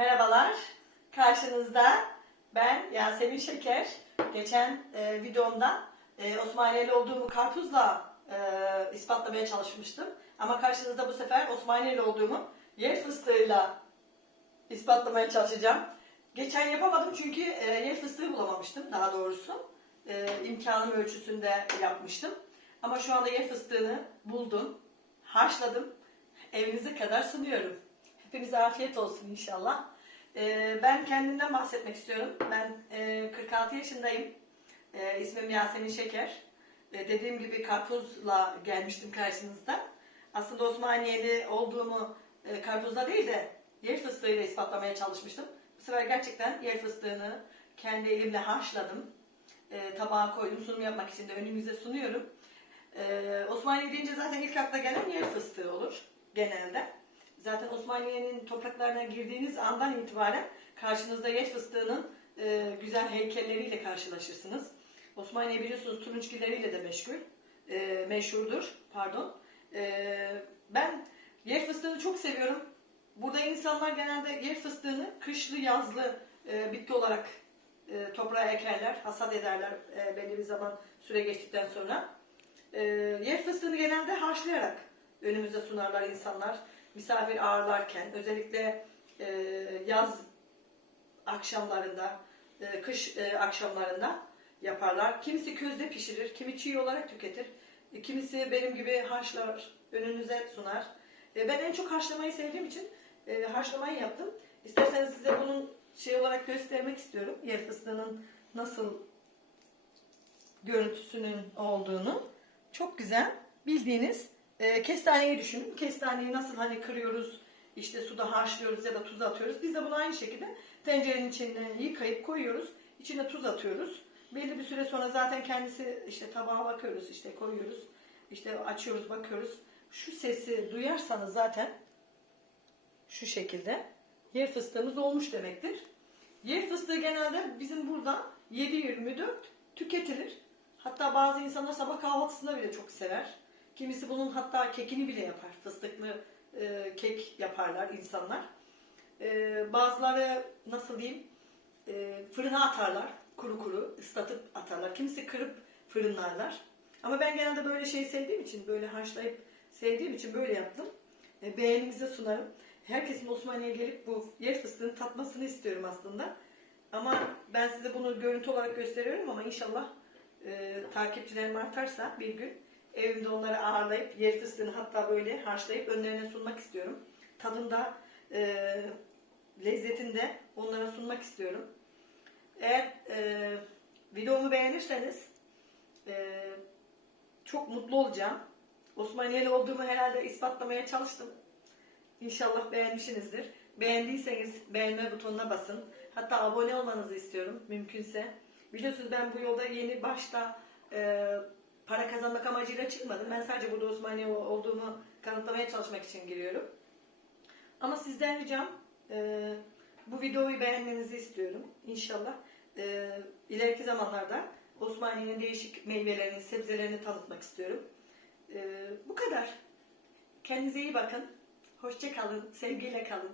Merhabalar. Karşınızda ben Yasemin Şeker. Geçen e, videomda e, Osmaniyeli olduğumu karpuzla e, ispatlamaya çalışmıştım. Ama karşınızda bu sefer Osmaniyeli olduğumu yer fıstığıyla ispatlamaya çalışacağım. Geçen yapamadım çünkü e, yer fıstığı bulamamıştım daha doğrusu. E, imkanım ölçüsünde yapmıştım. Ama şu anda yer fıstığını buldum, haşladım, evinize kadar sunuyorum. Hepinize afiyet olsun inşallah. E, ben kendimden bahsetmek istiyorum. Ben e, 46 yaşındayım. E, ismim Yasemin Şeker. E, dediğim gibi karpuzla gelmiştim karşınızda. Aslında Osmaniyeli olduğumu e, karpuzla değil de yer fıstığıyla ispatlamaya çalışmıştım. Bu sefer gerçekten yer fıstığını kendi elimle haşladım. E, tabağa koydum sunum yapmak için de önünüze sunuyorum. E, deyince zaten ilk akla gelen yer fıstığı olur genelde. Zaten Osmaniye'nin topraklarına girdiğiniz andan itibaren karşınızda yer fıstığının e, güzel heykelleriyle karşılaşırsınız. Osmaniye biliyorsunuz turunçgilleriyle de meşgul, e, meşhurdur. Pardon. E, ben yer fıstığını çok seviyorum. Burada insanlar genelde yer fıstığını kışlı yazlı e, bitki olarak e, toprağa ekerler, hasat ederler e, belli bir zaman süre geçtikten sonra. E, yer fıstığını genelde haşlayarak önümüze sunarlar insanlar. Misafir ağırlarken özellikle e, yaz akşamlarında, e, kış e, akşamlarında yaparlar. Kimisi közde pişirir, kimi çiğ olarak tüketir. E, kimisi benim gibi haşlar, önünüze sunar. E, ben en çok haşlamayı sevdiğim için e, haşlamayı yaptım. İsterseniz size bunun şey olarak göstermek istiyorum. Yer fıstığının nasıl görüntüsünün olduğunu. Çok güzel. Bildiğiniz e, kestaneyi düşünün. Kestaneyi nasıl hani kırıyoruz, işte suda haşlıyoruz ya da tuz atıyoruz. Biz de bunu aynı şekilde tencerenin içine yıkayıp koyuyoruz. İçine tuz atıyoruz. Belli bir süre sonra zaten kendisi işte tabağa bakıyoruz, işte koyuyoruz. işte açıyoruz, bakıyoruz. Şu sesi duyarsanız zaten şu şekilde yer fıstığımız olmuş demektir. Yer fıstığı genelde bizim burada 7-24 tüketilir. Hatta bazı insanlar sabah kahvaltısında bile çok sever. Kimisi bunun hatta kekini bile yapar. Fıstıklı e, kek yaparlar insanlar. E, bazıları nasıl diyeyim e, fırına atarlar. Kuru kuru ıslatıp atarlar. Kimisi kırıp fırınlarlar. Ama ben genelde böyle şey sevdiğim için, böyle haşlayıp sevdiğim için böyle yaptım. E, beğeninize sunarım. Herkesin Osmaniye'ye gelip bu yer fıstığını tatmasını istiyorum aslında. Ama ben size bunu görüntü olarak gösteriyorum ama inşallah e, takipçilerim artarsa bir gün evimde onları ağırlayıp yer fıstığını hatta böyle haşlayıp önlerine sunmak istiyorum. Tadında, e, lezzetinde onlara sunmak istiyorum. Eğer e, videomu beğenirseniz e, çok mutlu olacağım. Osmaniyeli olduğumu herhalde ispatlamaya çalıştım. İnşallah beğenmişsinizdir. Beğendiyseniz beğenme butonuna basın. Hatta abone olmanızı istiyorum mümkünse. Biliyorsunuz ben bu yolda yeni başta e, para kazanmak amacıyla çıkmadım. Ben sadece burada Osmaniye olduğumu kanıtlamaya çalışmak için giriyorum. Ama sizden ricam e, bu videoyu beğenmenizi istiyorum. İnşallah e, ileriki zamanlarda Osmaniye'nin değişik meyvelerini, sebzelerini tanıtmak istiyorum. E, bu kadar. Kendinize iyi bakın. Hoşça kalın. Sevgiyle kalın.